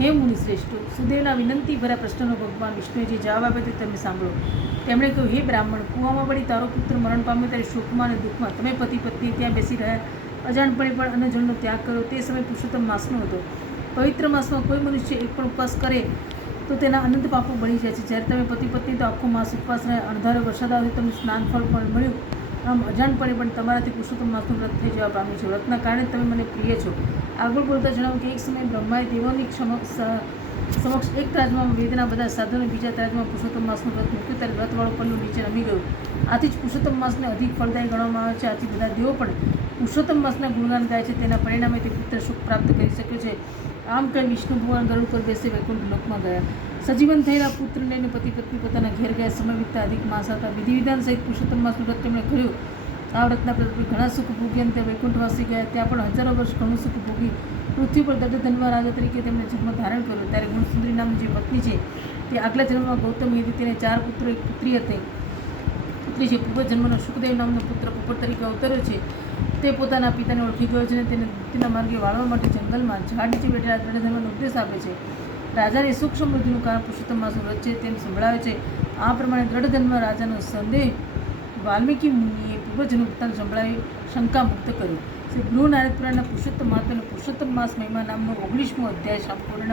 હે મુનિશ્રેષ્ઠ, સુદેવના વિનંતી ભર્યા પ્રશ્નનો ભગવાન વિષ્ણુએ જે જવાબ આપ્યો તે તમે સાંભળો. તેમણે કહ્યું, હે બ્રાહ્મણ, કૂવામાં પડી તારો પુત્ર મરણ પામ્યો ત્યારે શોકમાં અને દુઃખમાં તમે પતિ પત્ની ત્યાં બેસી રહ્યા, અજાણપણે પણ અન્નજળનો ત્યાગ કર્યો. તે સમય પુરુષોત્તમ માસનો હતો. પવિત્ર માસમાં કોઈ મનુષ્ય એક પણ ઉપવાસ કરે તો તેના અનંત પાપો બળી જાય છે. જ્યારે તમે પતિ પત્ની તો આખો માસ ઉપવાસ રહ્યા, અણધારો વરસાદ આવવાથી તમને સ્નાન ફળ પણ મળ્યું. આમ અજાણપણે પણ તમારાથી પુરુષોત્તમ માસનું વ્રત થઈ જવા પામ્યું છે. વ્રતના કારણે તમે મને પ્રિય છો. આગળ બોલતા જણાવ્યું કે એક સમયે બ્રહ્માએ દેવોની સમક્ષ એક ત્રાજમાં વેદના બધા સાધનો, બીજા ત્રાજમાં પુરુષોત્તમ માસનું વ્રત મૂક્યું ત્યારે વ્રતવાળું પલ્લું નીચે નમી ગયું. આથી જ પુરુષોત્તમ માસને અધિક ફળદાયી ગણવામાં આવે છે. આથી બધા દેવો પણ પુરુષોત્તમ માસના ગુણગાન ગાય છે. તેના પરિણામે તે પુત્ર સુખ પ્રાપ્ત કરી શક્યો છે. આમ કહી વિષ્ણુ ભગવાન ગરુડ પર બેસી વૈકુંઠ લોકમાં ગયા. સજીવન થયેલા પુત્રને અને પતિ પત્ની પોતાના ઘેર ગયા. સમય વીતતા અધિક માસ હતા. વિધિ વિધાન સહિત પુરુષોત્તમ માસનું વ્રત તેમણે કર્યું. આ વ્રતના પ્રતાપે ઘણા સુખ ભોગી અને ત્યાં વૈકુંઠવાસી ગયા. ત્યાં પણ હજારો વર્ષ ઘણું સુખ ભોગી પૃથ્વી પર દર્દધનવા રાજા તરીકે તેમણે જન્મ ધારણ કર્યો. ત્યારે ગુણસુંદરી નામની જે પત્ની છે તે આગલા જન્મમાં ગૌતમી હતી. તેને 4 પુત્રો, એક પુત્રી હતી. પુત્રી છે પૂર્વ જન્મનો સુખદેવ નામનો પુત્ર પોપટ તરીકે અવતર્યો છે. તે પોતાના પિતાને ઓળખી ગયો છે અને તેને મુક્તિના માર્ગે વાળવા માટે જંગલમાં ઝાડ નીચે બેઠેલા દૃઢધર્મનો ઉપદેશ આપે છે. રાજાને સુખ સમૃદ્ધિનું કારણ પુરુષોત્તમ માસનું વ્રત છે તેમ સંભળાવે છે. આ પ્રમાણે દ્રઢધર્મ રાજાનો સંદેહ વાલ્મીકી મુનિએ પૂર્વજન્મ પોતાને સંભળાવી શંકા મુક્ત કર્યો. શ્રી ગૃહ નારદ પુરાણના પુરુષોત્તમ મહાત્મ્ય પુરુષોત્તમ માસ મહિમા નામનો 19મો અધ્યાય સંપૂર્ણ.